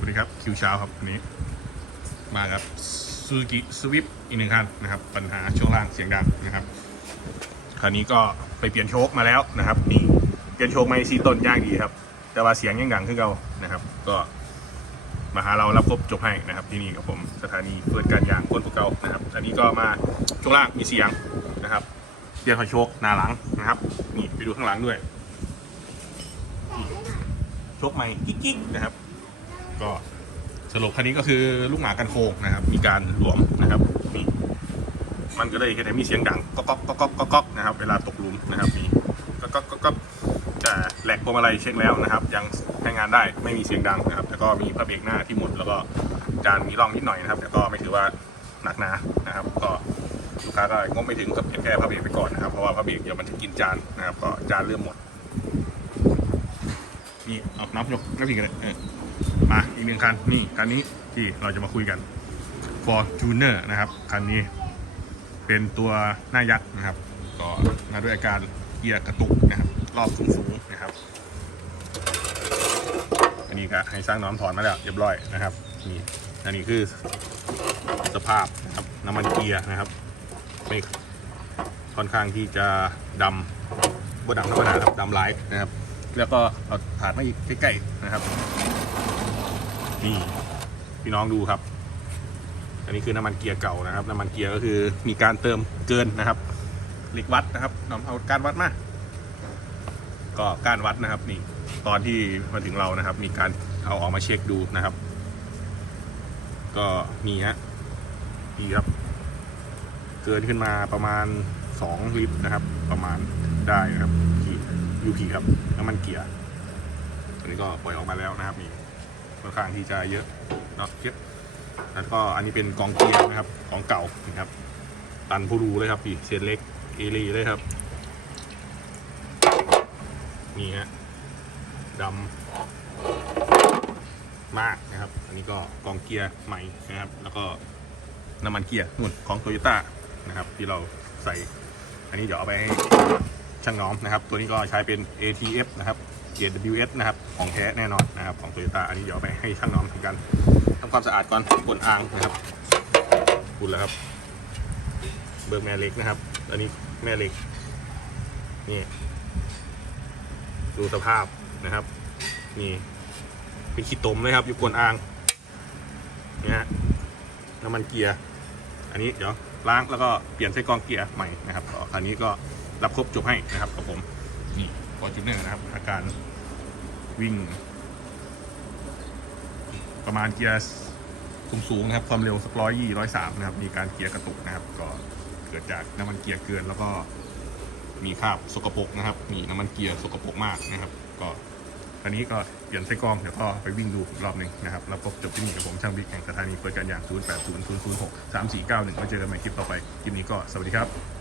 วัสดีครับ คิวเช้าครับวันนี้ มากับซูซูกิสวิปอีกหนึ่งคันนะครับ ปัญหาช่วงล่างเสียงดังนะครับ คราวนี้ก็ไปเปลี่ยนโชคมาแล้วนะครับนี่เปลี่ยนโชคไม่ซีต้นย่างดีครับ แต่ว่าเสียงยังดังขึ้นเก่านะครับ ก็มาหาเรารับครบจบให้นะครับ ที่นี่กับผมสถานีเปิดการยางก้นพวกเก่านะครับอันนี้ก็มาช่วงล่างมีเสียงนะครับเปลี่ยนคอยโชคหน้าหลังนะครับนี่ไปดูข้างหลังด้วยโชคใหม่กิ๊กๆนะครับ ก็สรุปคันนี้ก็คือลูกหมากันโค้งนะครับ มีการหลวมนะครับนี่มันก็เลยเห็นมีเสียงดังก๊อกก๊อกก๊อกก๊อกก๊อกนะครับ เวลาตกหลุมนะครับมีก๊อกก๊อกก๊อกก๊อกแต่แหลกพวงมาลัยเช็คแล้วนะครับ ยังใช้งานได้ไม่มีเสียงดังนะครับแล้วก็มีพระเบรกหน้าที่หมดแล้วก็จานมีร่องนิดหน่อยนะครับ แต่ก็ไม่ถือว่าหนักหนานะครับ ก็ลูกค้าก็งบไม่ถึงกับเพียงแค่พระเบรกไปก่อนนะครับเพราะว่าพระเบรกเดี๋ยวมันจะกินจานนะครับ ก็จานเริ่มหมดนี่เอาน้ำยกน้ำพิงกันเลย มาอีกหนึ่งคันนี่คันนี้ที่เราจะมาคุยกัน Fortuner นะครับคันนี้เป็นตัวหน้ายักษ์นะครับ ก็มาด้วยอาการเกียร์กระตุกนะครับ รอบสูงๆนะครับ อันนี้ก็ให้สร้างน้อมถอนมาแล้วเรียบร้อยนะครับนี่อันนี้คือสภาพนะครับน้ำมันเกียร์นะครับไม่ค่อนข้างที่จะดำบ่ดำธรรมดาครับดำไลท์นะครับ แล้วก็เอาถาดมาอีกใกล้ๆนะครับ นี่พี่น้องดูครับ อันนี้คือน้ำมันเกียร์เก่านะครับ น้ำมันเกียร์ก็คือมีการเติมเกินนะครับหล็กวัดนะครับน้องเอาการวัดมาก็การวัดนะครับนี่ ตอนที่มาถึงเรานะครับ มีการเอาออกมาเช็คดูนะครับ ก็มีฮะนี่ครับ เกินขึ้นมาประมาณ 2 ลิตรนะครับ ประมาณได้นะครับที่ UP ครับน้ำมันเกียร์อันนี้ก็ปล่อยออกมาแล้วนะครับนี่ ค่อนข้างที่จะเยอะเนาะเยอะแล้วก็อันนี้เป็นกองเกียร์นะครับของเก่านะครับ ตันผู้รูเลยครับพี่เศษเล็กเอรีเลยครับนี่ฮะดำมากนะครับ อันนี้ก็กองเกียร์ใหม่นะครับ แล้วก็น้ำมันเกียร์นุ่นของโตโยต้านะครับ ที่เราใส่ อันนี้เดี๋ยวเอาไปให้ช่างน้อมนะครับ ตัวนี้ก็ใช้เป็น ATF นะครับ AWS นะครับ ของแท้แน่นอนนะครับ ของ Toyota อันนี้เดี๋ยวไปให้ช่างน้อมทำการทำความสะอาดก่อนบนอ่างนะครับคุณแล้วครับ เบิร์แม่เหล็กนะครับ อันนี้แม่เหล็ก นี่ดูสภาพนะครับ นี่เป็นขี้ตมเลยครับ อยู่กวนอ่างนี่ฮะน้ำมันเกียร์ อันนี้เดี๋ยวล้างแล้วก็เปลี่ยนไส้กรองเกียร์ใหม่นะครับก็คันนี้ก็รับครบจบให้นะครับกับผมนี่ ฟอร์จูเนอร์นะครับ อาการวิ่ง ประมาณเกียร์สูงๆนะครับ ความเร็วสักร้อยยี่ร้อยสามนะครับ มีการเกียร์กระตุกนะครับ ก็เกิดจากน้ำมันเกียร์เกินแล้วก็มีคราบสกปรกนะครับนี่น้ำมันเกียร์สกปรกมากนะครับ ก็อันนี้ก็เปลี่ยนไส้กรองเดี๋ยวก็ไปวิ่งดูอีกรอบหนึ่งนะครับ แล้วพบจบที่นี่กับผมช่างบิ๊กแห่งสถานีเปิดการอย่าง 0 8 0 0 0 6 3 4 9 1มาเจอกันใหม่คลิปต่อไป คลิปนี้ก็สวัสดีครับ